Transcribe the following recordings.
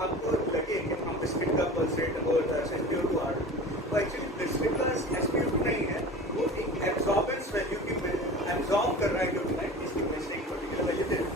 आपको लगे कि हम बिस्किट का पल्स रेट और SpO2 आ रहा है, तो एक्चुअली बिस्किट का SpO2 नहीं है, वो एक एब्जॉर्बेंस वैल्यू की एब्जॉर्ब कर रहा है इक्विपमेंट, इसकी वजह से एक पर्टिकुलर वैल्यू दे रहा है।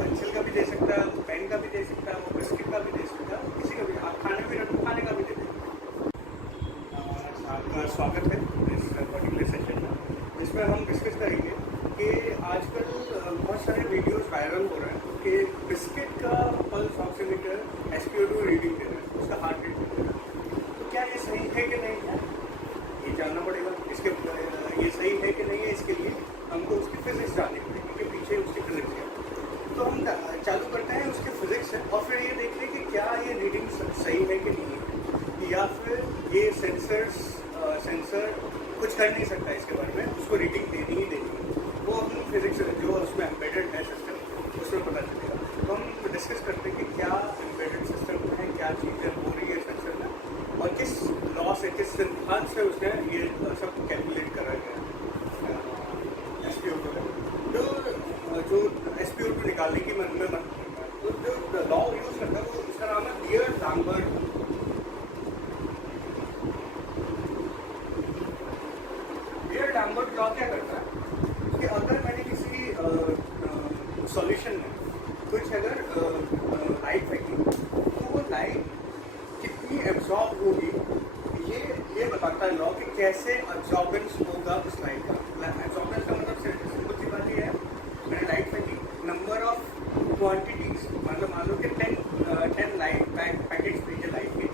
पेंसिल का भी दे सकता है, वो पेन का भी दे सकता है, वो बिस्किट का भी दे सकता है, किसी का भी, आप खाने भी रखो खाने का भी दे देंगे। आपका स्वागत है इस पर्टिकुलर सेशन में, जिसमें हम डिस्कस करेंगे कि आजकल बहुत सारे वीडियोस वायरल हो रहे हैं कि बिस्किट का पल्स ऑक्सीमीटर SpO2 रीडिंग दे रहा है, उसका हार्ट रेट दे रहा है। तो क्या ये सही है कि नहीं है, ये जानना पड़ेगा। इसके ये सही है कि नहीं है, इसके लिए हमको उसकी फिजिक्स जाननी पड़ेगी कि पीछे उसकी फिजिक्स है। तो हम चालू करते हैं उसके फिजिक्स से और फिर ये देखते हैं कि क्या ये रीडिंग सही है कि नहीं है, या फिर ये सेंसर कुछ कर नहीं सकता इसके बारे में, उसको रीडिंग देनी ही देनी है। वो हम फिजिक्स जो उसमें एम्बेडेड है सिस्टम, उसमें पता चलेगा। तो हम डिस्कस करते हैं कि क्या एम्बेडेड सिस्टम में क्या चीज़ें हो रही है सेंसर में और किस लॉ से, किस सिद्धांत से उसने ये सब कैलकुलेट करा गया SpO2 तो जो SpO2 निकालने की मन में तो जो लॉ यूज करता है वो उसका नाम है बियर-लैम्बर्ट। बियर-लैम्बर्ट लॉ क्या करता है कि अगर मैंने किसी सॉल्यूशन में कुछ अगर लाइट फेंकी तो वो लाइट कितनी एब्जॉर्ब होगी, ये बताता है लॉ कि कैसे एब्जॉर्बेंस होगा उस लाइट का। एब्जॉर्बेंस का मतलब सिंपल सी बात ये है, मैंने लाइट फेंकी, नंबर ऑफ क्वांटिटीज, मतलब मान लो कि 10 लाइट पैकेट्स भेजे लाइट के,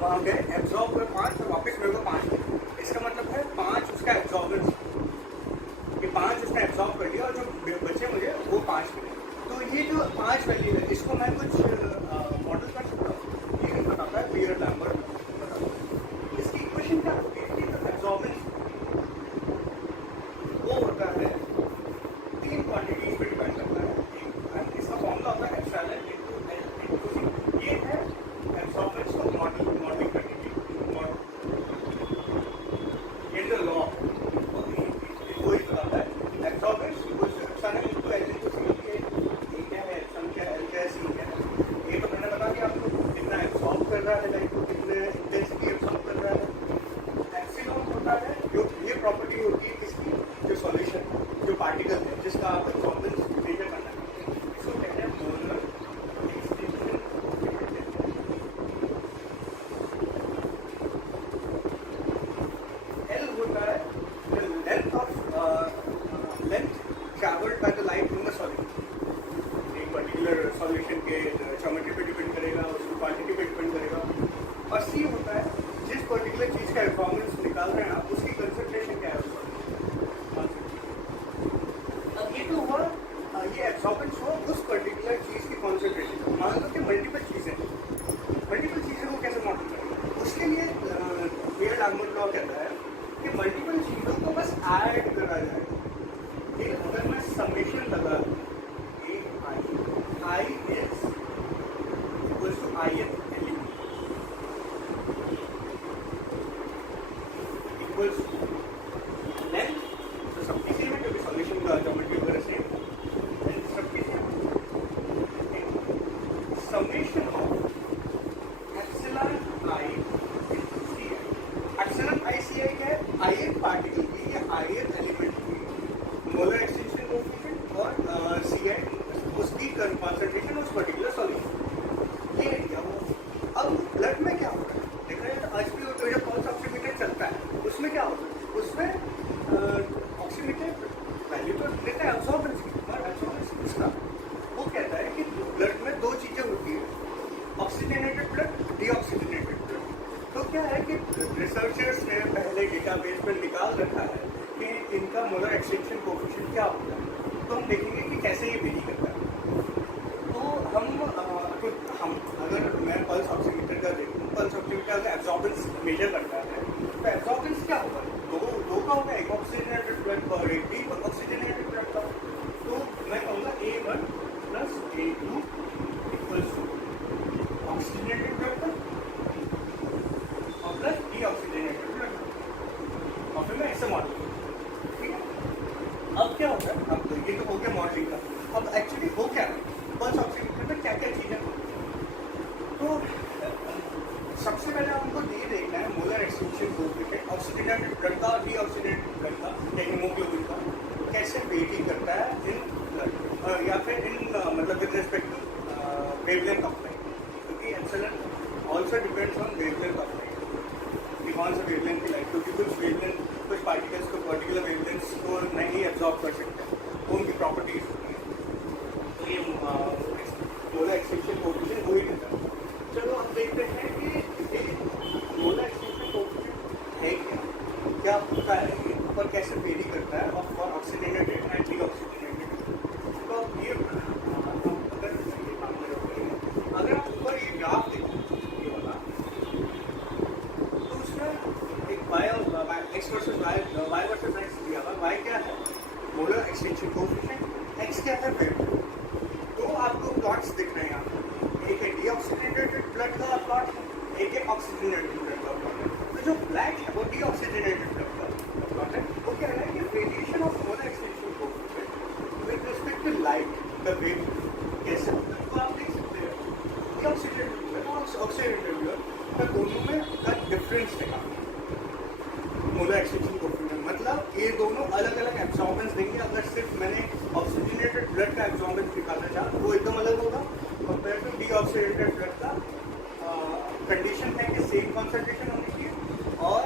वहाँ गए एब्जॉर्ब हुए 5 तो वापस मेरे को 5 मिले। इसका मतलब है 5 उसका एब्जॉर्बेंस, कि 5 उसने एब्जॉर्ब कर लिया और जो बचे मुझे वो 5 मिले। तो ये जो 5 वैल्यू है, इसको मैं कुछ मॉडल कर सकता हूँ, ये बताता है बियर-लैम्बर्ट। इसकी इक्वेशन क्या होती है कि एब्जॉर्बेंस वो होता है 3 क्वांटिटीज पे डिपेंड करता है। इसका फॉर्मूला होता है epsilon into L into C। ये है एब्जॉर्बेंस को मॉडलिंग करने की मॉडल, ये जो लॉ वही बताता है एब्जॉर्बेंस कुछ epsilon into L into C। ये क्या है, एप्सिलॉन क्या है, L क्या है, C क्या है, ये तो मैंने बता दिया आपको। कितना एब्जॉर्ब कर रहा है लाइट को, कितने इंटेंसिटी एब्जॉर्ब कर रहा है। एप्सिलॉन होता है जो ये प्रॉपर्टी होती है किसकी, जो सॉल्यूशन, जो पार्टिकल है जिसका आप एब्जॉर्बेंस मेजर करना है, इसको कहते हैं मोलर एक्सटिंक्शन कोएफिशिएंट। L होता है the length traveled by the light in the solution। एक पर्टिकुलर सॉल्यूशन के ज्योमेट्री पे डिपेंड करेगा, उसकी क्वांटिटी पे डिपेंड करेगा। और C होता है जिस पर्टिकुलर चीज़ का एब्जॉर्बेंस निकाल रहे हैं आप, उसकी कंसंट्रेशन क्या है उसका। अब ये तो हुआ, ये एब्जॉर्बेंस हुआ उस पर्टिकुलर चीज़ की कॉन्सेंट्रेशन। मान लो कि मल्टीपल चीज़ें को कैसे मॉडल करेंगे, उसके लिए बियर-लैम्बर्ट लॉ कहता है कि मल्टीपल चीज़ों को बस ऐड करा जाएगा। कि अगर मैं समेशन लगा I is equals to ith element equals to length, तो सबकी सेम है क्योंकि सॉल्यूशन का ज्योमेट्री वगैरह सेम है, लेंथ सबकी सेम है। Summation of epsilon I into Ci। Epsilon I Ci क्या है, ith पार्टिकल की या ith एलिमेंट की मोलर एक्सटेंशन कोएफिशिएंट और Ci उसकी कॉन्सेंट्रेशन उस पर्टिकुलर सॉल्यूशन। ये क्या हुआ। अब ब्लड में क्या होता है, देख रहे हैं तो SpO2 जो पल्स ऑक्सीमीटर चलता है उसमें क्या होता है, उसमें ऑक्सीमीटर वैल्यू तो देता है एब्जॉर्बेंस की, और एब्जॉर्बेंस किसका, वो कहता है कि ब्लड में दो चीज़ें होती है, ऑक्सीजनेटेड ब्लड, डीऑक्सीजनेटेड ब्लड। तो क्या है कि रिसर्चर्स ने पहले डेटाबेस में निकाल रखा है कि इनका मोलर एक्सटेंशन कोएफिशिएंट क्या होता है। तो हम देखेंगे कि कैसे ये वेरी करता है। तो हम अगर मैं पल्स ऑक्सीमीटर का देखूँ, पल्स ऑक्सीमीटर का एब्जॉर्बेंस मेजर करता है, तो एब्जॉर्बेंस क्या होगा, दो का होगा, एक ऑक्सीजनेटेड ब्लड का और एक डी ऑक्सीजनेटेड ब्लड का। तो मैं कहूँगा A1 plus A2 equals to oxygenated blood का और प्लस डी ऑक्सीजनेटेड ब्लड का, और फिर मैं ऐसे मॉडल करूँ। ठीक है, अब क्या होगा, अब ये तो हो गया मॉडलिंग का। अब एक्चुअली हो क्या है, पल्स ऑक्सीमीटर में क्या क्या चीज़ें होती हैं। मोलर एक्सटेंशन कोएफिशिएंट वही देता है। चलो अब देखते हैं कि ये मोलर एक्सटेंशन कोएफिशिएंट है क्या होता है ये और कैसे वेरी करता है और फॉर ऑक्सीजनेटेड एंड डीऑक्सीजनेटेड। तो अब ये अगर आप ऊपर ये ग्राफ देखो ये वाला, तो उसमें एक X versus Y versus X दिया हुआ। वाई क्या है? Molar extension coefficient. एक्स क्या है? वेव। दो आपको प्लॉट्स दिख रहे हैं यहाँ पे, एक है डीऑक्सीजनेटेड ब्लड का प्लॉट है, एक है ऑक्सीजनेटेड ब्लड का प्लॉट है। तो जो ब्लैक है वो डीऑक्सीजनेटेड ब्लड का प्लॉट है। वो कह रहा है कि variation of molar extension coefficient with respect to light the wave कैसे होता है। तो आप देख सकते हैं डीऑक्सीजनेटेड ब्लड और ऑक्सीजनेटेड ब्लड का दोनों में का डिफरेंस है मोलर एक्सटेंशन कोएफिशिएंट। मतलब ये दोनों अलग अलग एब्जॉर्बेंस देंगे। अगर सिर्फ मैंने ऑक्सीजनेटेड ब्लड का एब्जॉर्बेंस निकालना चाहा तो वो एकदम अलग होगा कंपेयर टू डीऑक्सीजनेटेड ब्लड का। कंडीशन है कि सेम कॉन्सेंट्रेशन होनी चाहिए और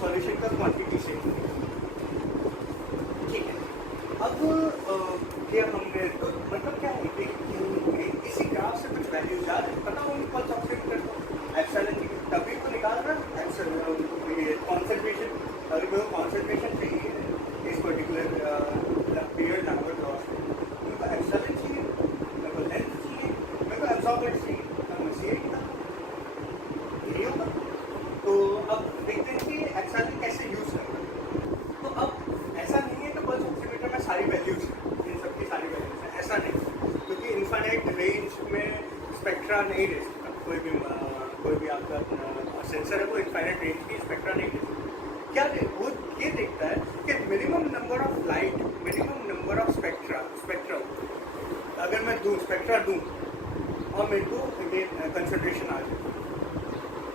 सॉल्यूशन का क्वांटिटी सेम होनी चाहिए। ठीक है, अब ये हमने तो मतलब क्या है कि इसी ग्राफ से कुछ वैल्यूज याद है, पता होंगी कौन सा ऑक्सीजन का एप्सिलॉन की, तभी तो निकाल रहा है कॉन्सेंट्रेशन। अगर मेरे को कॉन्सेंट्रेशन चाहिए इस पर्टिकुलर पीरियड नंबर क्रॉस में, मेरे को एप्सिलॉन चाहिए, मेरे को लेंथ चाहिए, मेरे को एब्जॉर्बेंस चाहिए, मैं सीए यही होगा। तो अब देखते हैं कि एप्सिलॉन कैसे यूज करना है। तो अब ऐसा नहीं है कि पल्स ऑक्सीमीटर में सारी वैल्यूज हैं, इन सबकी सारी वैल्यूज हैं, ऐसा नहीं, क्योंकि इनफाइनाइट रेंज में स्पेक्ट्रा नहीं दे सकता कोई भी आपका सेंसर है वो इनफाइनाइट रेंज की स्पेक्ट्रा नहीं दे सकता। क्या वो ये देखता है कि minimum number of light, minimum number of spectra अगर मैं दूँ स्पेक्ट्रा दूँ और मेरे को ये कंसंट्रेशन आ जाए,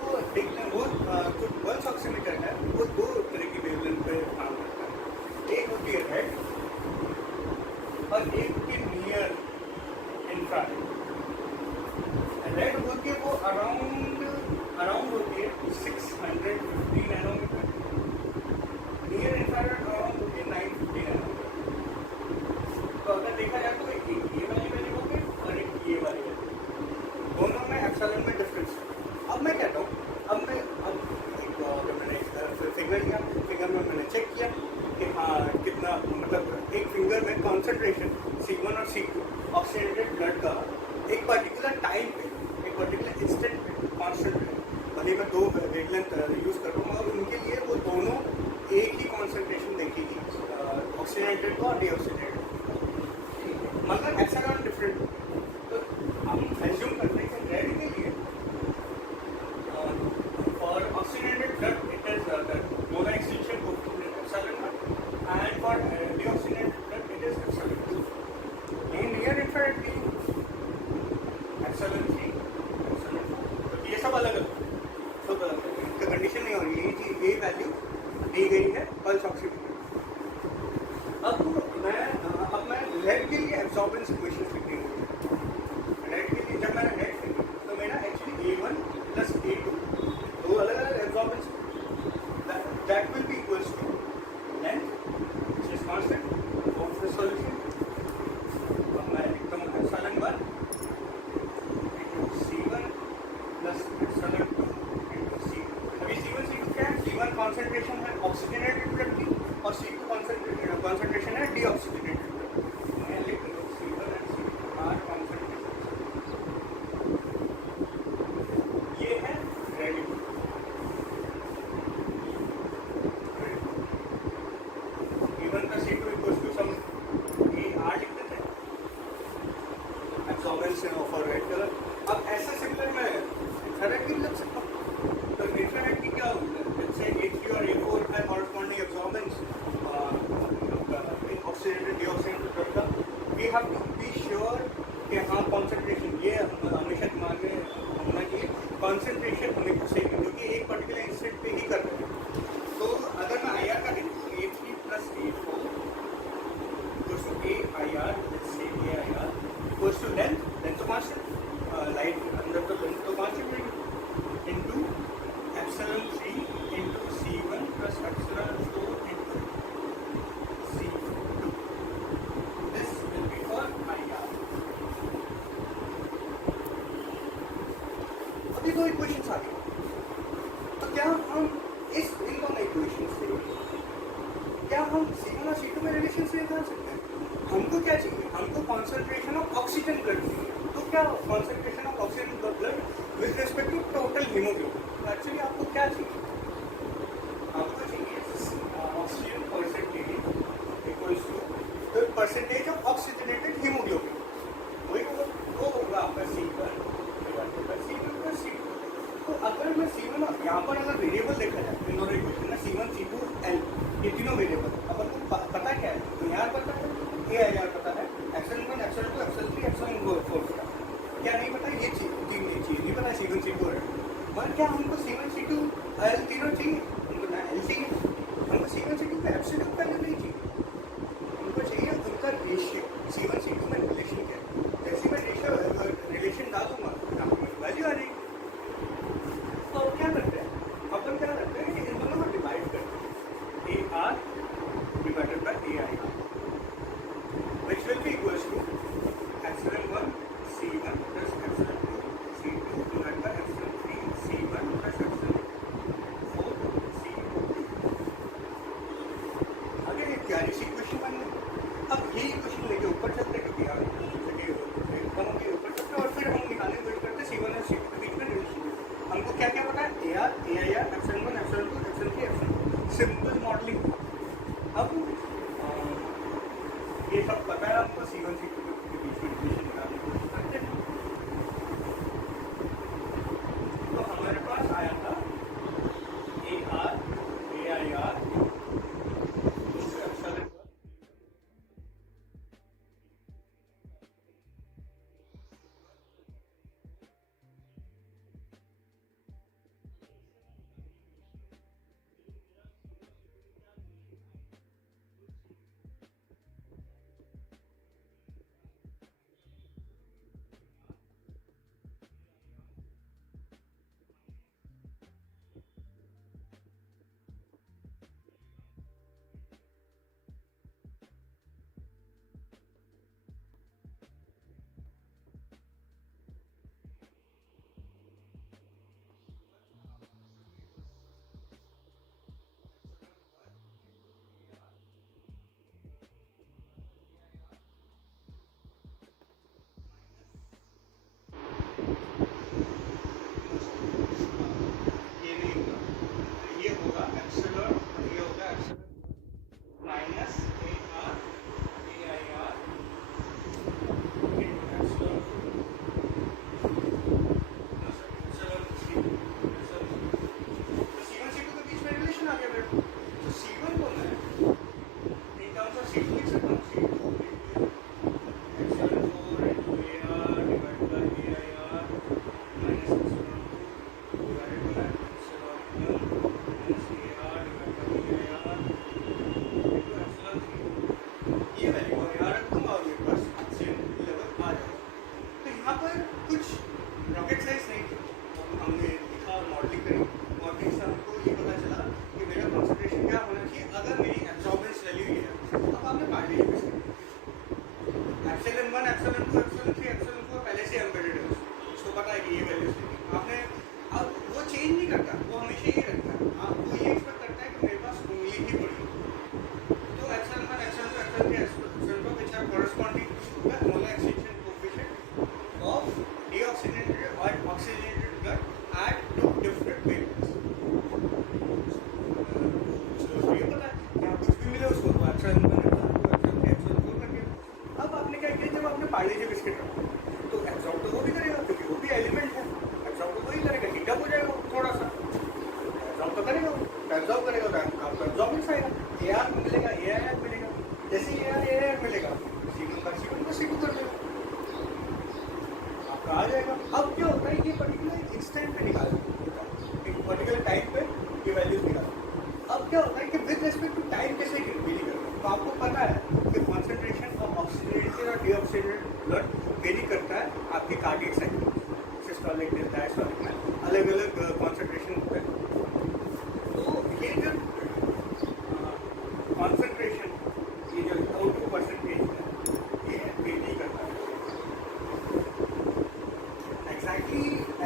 तो देखते हैं वो जो पल्स ऑक्सीमीटर है वो दो तरह की वेवलेंथ पे काम करता है। एक होती है रेड और एक होती है नियर इंफ्रारेड। रेड होती है वो अराउंड होती है 650 नैनोमीटर, नियर इंफ्रारेड अराउंड होती है 950 नैनोमीटर। तो अगर देखा जाए तो एक ये वाली वैल्यू होगी और एक ये वाली वैल्यू, दोनों में एप्सिलॉन में डिफरेंस है। अब मैं कहता हूँ मैंने फिगर लिया, फिगर में मैंने चेक किया कि हाँ कितना, मतलब एक फिंगर में कॉन्सेंट्रेशन C1 और C2 ऑक्सीजनेटेड ब्लड का एक पर्टिकुलर टाइम पे, एक पर्टिकुलर इंस्टेंट पे कॉन्स्टेंट है। भले मैं दो वेवलेंथ यूज़ कर रहा हूँ और उनके लिए वो दोनों एक ही कॉन्सेंट्रेशन देखेगी, ऑक्सीजनेटेड को और डीऑक्सीजनेटेड, मगर एप्सिलॉन डिफरेंट। तो हम एज्यूम करते हैं कि रेड के लिए for oxygenated blood it is molar extension coefficient epsilon and for deoxygenated blood it is epsilon 2। In near infrared की एप्सिलॉन 3, एप्सिलॉन 4, तो ये सब अलग अलग, सब अलग अलग, इनका कंडीशन नहीं हो रही है कि ये वैल्यू दी गई है पल्स ऑक्सीमीटर। अब मैं रेड के लिए एब्जॉर्बेंस इक्वेशन लिखनी होगी। रेड के लिए जब मैंने रेड लिखी तो मेरा एक्चुअली A1 प्लस A2 दो अलग अलग absorbance, that will be equals to length which is constant of the solution. अब मैं लिखता हूँ epsilon 1 C1 plus epsilon 2 C2। अभी C1 C2 क्या है? C1 कॉन्सेंट्रेशन है ऑक्सीजनेटेड ब्लड की और C2 कॉन्सेंट्रेशन है डीऑक्सीजनेटेड ब्लड। मैं लिख रहा हूँ C1 and C2 are concentration. ये है रेड। C1 का C2 equals to some AR लिख देते हैं, एब्जॉर्बेंस ऑफ रेड कलर। अब ऐसे सिमिलर मैं इंफ्रारेड की लिख सकता हूँ। तो इंफ्रारेड की क्या होता है? जैसे A3 और A4 है corresponding absorbance oxygenated deoxygenated blood का। We have to be sure कि हाँ कॉन्सेंट्रेशन, ये हमेशा दिमाग में होना चाहिए, कॉन्सेंट्रेशन हमें सेम, क्योंकि एक पर्टिकुलर इंस्टेंट पे ही कर रहे हैं। तो अगर मैं IR का देखूँ A3 plus A4 equals to AIR, let's say AIR equals to length तो कांस्टेंट, लाइट अंदर तो लेंथ तो constant into epsilon 3 into C1 plus epsilon 4 into C2। This will be for IR। दो इक्वेशंस आ गई। तो क्या हम इस इन दोनों इक्वेशन से क्या हम C1 और C2 में रिलेशन से निकाल सकते हैं? हमको क्या चाहिए? हमको कॉन्सेंट्रेशन ऑफ ऑक्सीजन ब्लड चाहिए। तो क्या concentration of oxygen blood with respect to total haemoglobin. Actually आपको क्या चाहिए? आपको चाहिए oxygen percentage equals to the percentage of oxygenated haemoglobin. वही होगा, वो होगा आपका C1 divided by C2 plus C2। तो अगर मैं C1 यहाँ पर अगर वेरिएबल देखा जाए इन दोनों इक्वेशन में C1 C2 L ये तीनों वेरिएबल, अब आपको पता क्या है? तो यहाँ पता है AIR पता है, Epsilon1 Epsilon2 Epsilon3 Epsilon4 पता है। क्या नहीं पता? ये चीज नहीं पता C1 C2 है। पर क्या हमको C1 C2 L तीनों चाहिए? हमको ना L चाहिए, हमको C1 C2 का एब्सोल्यूट वैल्यू नहीं चाहिए, हमको चाहिए उनका रेशियो। C1 C2 में रिलेशन क्या है? जैसे मैं रेशियो रिलेशन डालूंगा वैल्यू आ जाएगी। तो क्या करते हैं अपन? क्या करते हैं कि इन दोनों को डिवाइड करते हैं, AR divided by AIR, which will be equals to epsilon1 C1 plus epsilon2 C2 divided by epsilon3 C1 plus epsilon4 C2। आगे एक प्यारी सी इक्वेशन बन गई। अब ये इक्वेशन लेके ऊपर चलते हैं क्योंकि यार कम होगी, ऊपर चलते हैं और फिर हम निकालने की कोशिश करते हैं C1 और C2 के बीच में रिलेशन। हमको क्या क्या पता है? AR AIR epsilon1 epsilon2 epsilon3 epsilon4, simple modelling. अब ये सब पता है आपको, C1 C2 के बीच में रिलेशन निकालने की कोशिश करते हैं। तो हमारे पास आया था AR AIR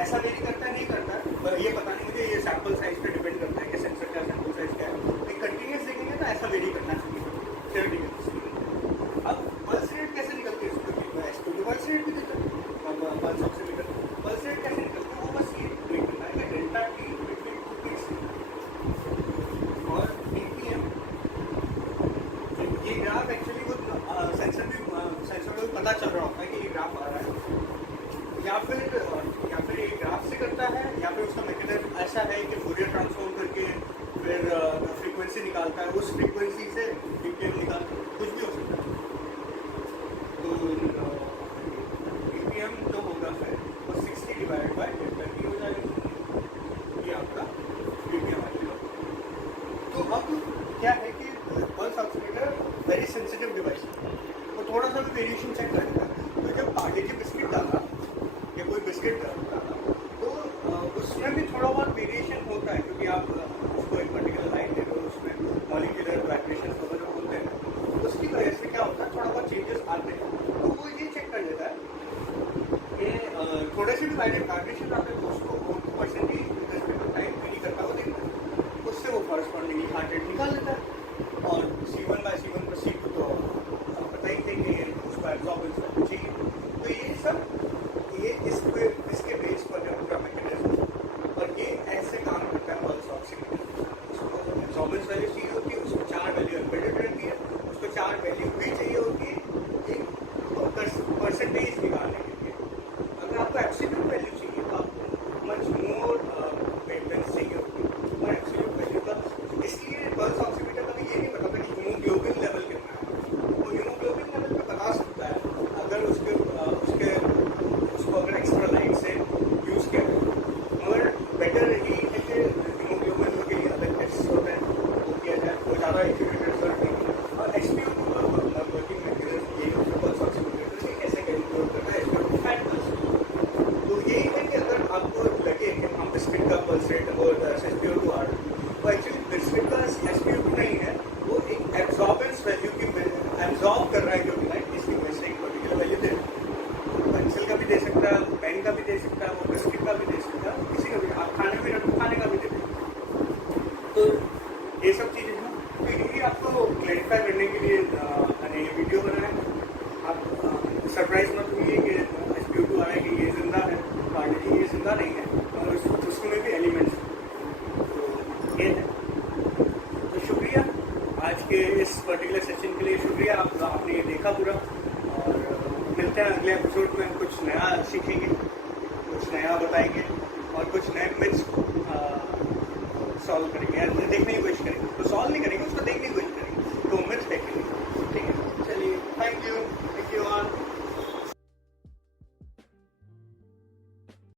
ऐसा वेरी करता नहीं करता सा भी वेरिएशन चेक कर लेता है। तो जब पार्ले जी बिस्किट डाला या कोई बिस्किट डाला तो उसमें भी थोड़ा बहुत वेरिएशन होता है, क्योंकि आप उसको एक पर्टिकुलर लाइन दे दो, उसमें मॉलिक्यूलर वाइब्रेशन वगैरह बोलते हैं, उसकी वजह से क्या होता है थोड़ा बहुत चेंजेस आते हैं। तो वो ये चेक कर लेता है कि थोड़े से भी वाइब्रेशन आते हैं तो उसको परसेंटेज टाइम नहीं करता वो देखता है, उससे वो कॉरस्पॉन्डिंगली हार्ट रेट निकाल लेता है। और C1/C1 पर C को तो पता ही थे कि उसको एब्जॉर्बेंस चाहिए। तो ये सब ये इसके बेस पर है पूरा मैकेनिज्म, और ये ऐसे काम करता है पल्स ऑक्सीमीटर। उसको एब्जॉर्बेंस वैल्यू चाहिए होती है, उसको 4 वैल्यू एम्बेडेड रहती है, उसको 4 वैल्यू भी चाहिए होती है एक परसेंटेज निकालने के लिए। अगर आपको एब्सोल्यूट वैल्यू चाहिए तो आपको मच मोर वेवलेंथ चाहिए होती है, और एब्सोल्यूट वैल्यू का इसलिए पल्स ऑक्सीमीटर का भी ये नहीं बताता कि हीमोग्लोबिन लेवल कितना है। वो हीमोग्लोबिन लेवल पे बता सकता है अगर उसको अगर एक्स्ट्रा लाइट से यूज़ किया जाए, मगर बेटर यही है कि हीमोग्लोबिन के लिए अलग टेस्ट होता है वो किया जाए, वो ज़्यादा एक्यूरेट रिजल्ट नहीं है। और HPO2 वर्किंग मैकेनिज्म ये है पल्स ऑक्सीमीटर से कैसे कैलकुलेट करता है HPO2 फैट पल्स। तो यही है कि अगर आपको लगे कि हम बिस्किट का पल्स रेट और HPO2 आ रहा है, तो एक्चुअली बिस्किट का HPO2 नहीं है, वो एक एब्जॉर्बेंस वैल्यू की एब्जॉर्ब कर रहा है जो लाइट, इसकी वजह से एक पर्टिकुलर वैल्यू दे रहा है। पेंसिल का भी दे सकता है, पेन का भी दे सकता है, वो बिस्किट का भी दे सकता है, किसी का भी, आप खाने में रखो खाने का भी दे सकते हैं। तो ये सब चीज़ें हैं, तो यही आपको क्लैरिफाई करने के लिए मैंने ये वीडियो बनाया। आप सरप्राइज मत हुई कि HPO2 आ रहा है कि ये जिंदा है, पार्ले जी ये जिंदा नहीं है, और उसमें भी एलिमेंट्स हैं। तो ये है। तो शुक्रिया आज के इस पर्टिकुलर सेशन के लिए, शुक्रिया आपने ये देखा पूरा, और मिलते हैं अगले एपिसोड में। कुछ नया सीखेंगे, कुछ नया बताएंगे, और कुछ नए मिथ्स सॉल्व करेंगे, देखने की कोशिश